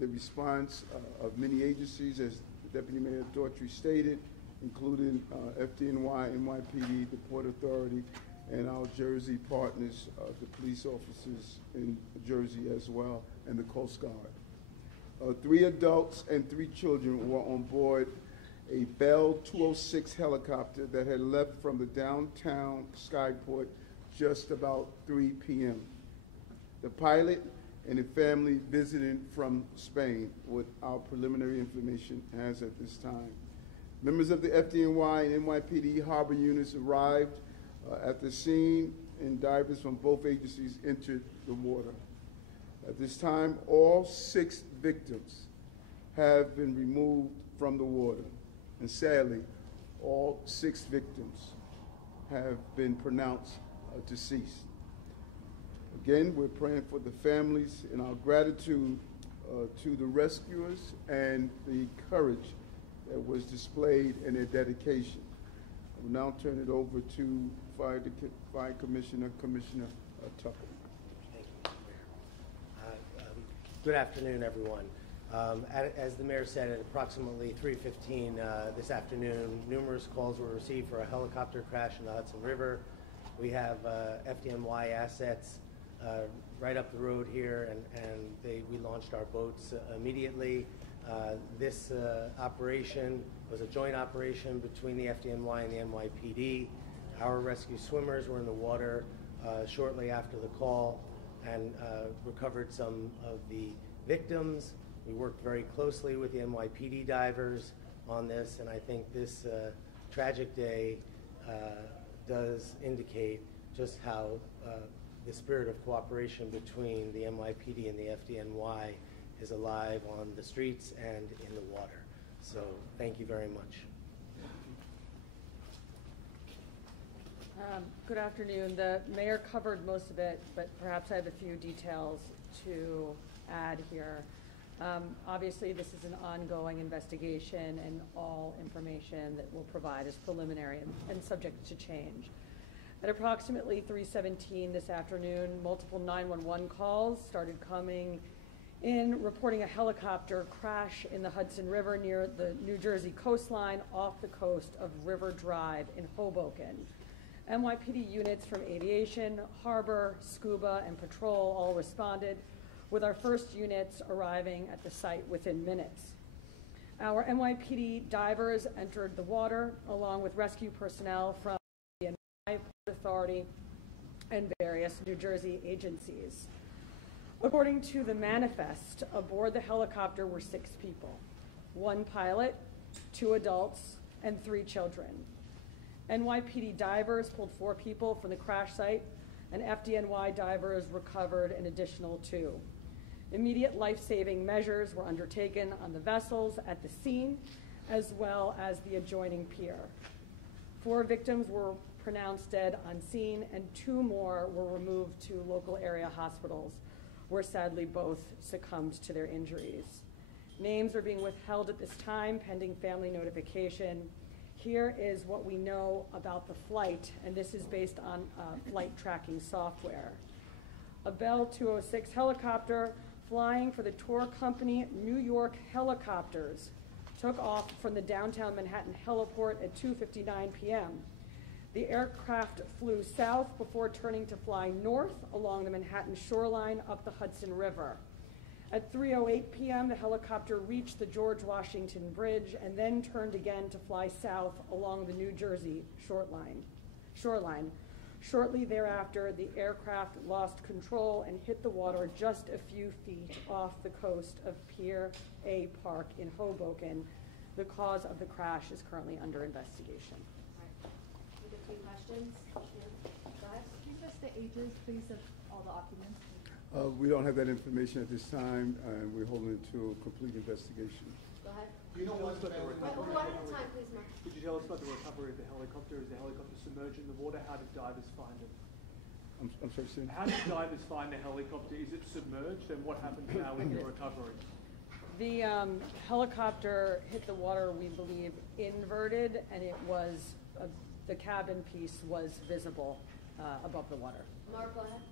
the response of many agencies, as Deputy Mayor Daughtry stated, including FDNY, NYPD, the Port Authority, and our Jersey partners, the police officers in Jersey as well, and the Coast Guard. 3 adults and 3 children were on board a Bell 206 helicopter that had left from the downtown Skyport just about 3 p.m. The pilot and a family visiting from Spain, what our preliminary information has at this time. Members of the FDNY and NYPD harbor units arrived at the scene, and divers from both agencies entered the water. At this time, all 6 victims have been removed from the water, and sadly, all 6 victims have been pronounced deceased. Again, we're praying for the families and our gratitude to the rescuers and the courage that was displayed in their dedication. I will now turn it over to Fire Commissioner Tucker. Thank you, Mayor. Good afternoon, everyone. As the mayor said, at approximately 3:15 this afternoon, numerous calls were received for a helicopter crash in the Hudson River. We have FDNY assets right up the road here, and we launched our boats immediately. This operation was a joint operation between the FDNY and the NYPD. Our rescue swimmers were in the water shortly after the call and recovered some of the victims. We worked very closely with the NYPD divers on this, and I think this tragic day does indicate just how the spirit of cooperation between the NYPD and the FDNY is alive on the streets and in the water. So thank you very much. Good afternoon. The mayor covered most of it, but perhaps I have a few details to add here. Obviously, this is an ongoing investigation, and all information that we'll provide is preliminary and subject to change. At approximately 3:17 this afternoon, multiple 911 calls started coming in reporting a helicopter crash in the Hudson River near the New Jersey coastline off the coast of River Drive in Hoboken. NYPD units from aviation, harbor, scuba, and patrol all responded, with our first units arriving at the site within minutes. Our NYPD divers entered the water along with rescue personnel from the Port Authority and various New Jersey agencies. According to the manifest, aboard the helicopter were 6 people, 1 pilot, 2 adults, and 3 children. NYPD divers pulled 4 people from the crash site, and FDNY divers recovered an additional 2. Immediate life-saving measures were undertaken on the vessels at the scene, as well as the adjoining pier. 4 victims were pronounced dead on scene, and 2 more were removed to local area hospitals, where sadly both succumbed to their injuries. Names are being withheld at this time, pending family notification. Here is what we know about the flight, and this is based on flight tracking software. A Bell 206 helicopter flying for the tour company New York Helicopters took off from the downtown Manhattan heliport at 2:59 p.m. The aircraft flew south before turning to fly north along the Manhattan shoreline up the Hudson River. At 3:08 p.m., the helicopter reached the George Washington Bridge and then turned again to fly south along the New Jersey shoreline. Shortly thereafter, the aircraft lost control and hit the water just a few feet off the coast of Pier A Park in Hoboken. The cause of the crash is currently under investigation. Questions? Guys? Can you give us the ages, please, of all the occupants? We don't have that information at this time, and we're holding it to a complete investigation. Go ahead. Do you know what the One at a time, please, Mark. Could you tell us about the recovery of the helicopter? Is the helicopter submerged in the water? How did divers find it? I'm sorry, Sam? How did divers find the helicopter? Is it submerged, and what happens now in the recovery? The helicopter hit the water, we believe, inverted, and it was the cabin piece was visible above the water. Mark, go ahead.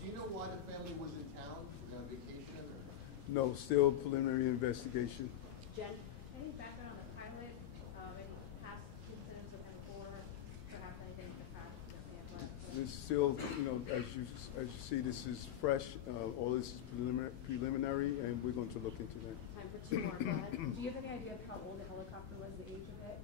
Do you know why the family was in town? Were they on vacation? Or? No, still preliminary investigation. Jen, any background on the pilot, any past incidents of him before, perhaps anything in the past? This still, as you see, this is fresh. All this is preliminary, and we're going to look into that. Time for two more, go ahead. Do you have any idea of how old the helicopter was, the age of it?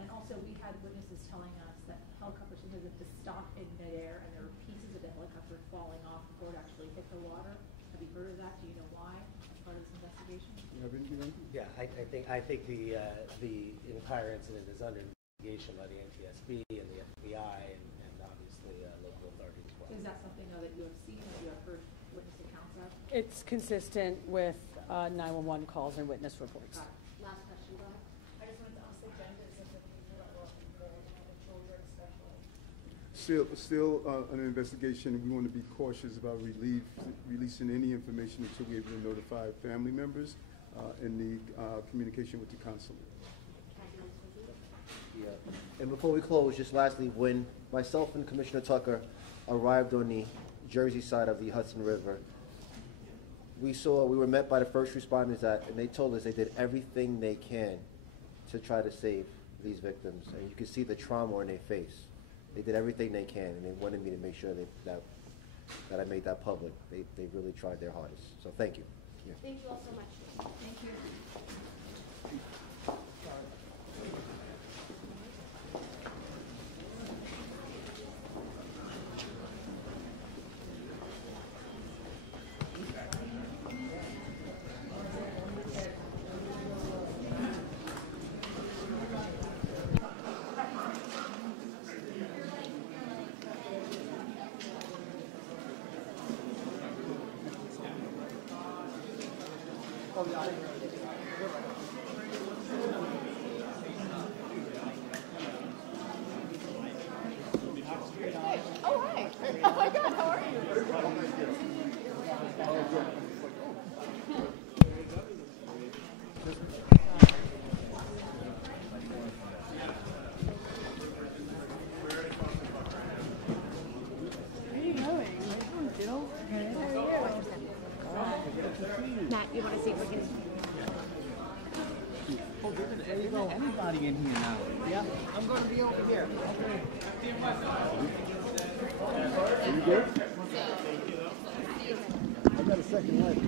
And also, we had witnesses telling us that helicopters sometimes have to stop in midair, and there were pieces of the helicopter falling off before it actually hit the water. Have you heard of that? Do you know why, as part of this investigation? You have anything? Yeah, I think the entire incident is under investigation by the NTSB and the FBI and obviously local authorities as well. Is that something, though, that you have seen, or you have heard witness accounts of? It's consistent with 911 calls and witness reports. Last question, go ahead. I just wanted to ask the genders of the people that were involved, the children especially. Still an investigation. We want to be cautious about releasing any information until we're able to notify family members and the communication with the consulate. Yeah. And before we close, just lastly, when myself and Commissioner Tucker arrived on the Jersey side of the Hudson River, we were met by the first responders and they told us they did everything they can to try to save these victims. And you can see the trauma on their face. They did everything they can, and they wanted me to make sure that I made that public. They really tried their hardest. So thank you. Yeah. Thank you all so much. Thank you. Oh, hi. Oh, my God, how are you? Matt, you want to see if we can... There you go. Anybody in here now? Yeah, I'm going to be over here. Are you good? I got a second life.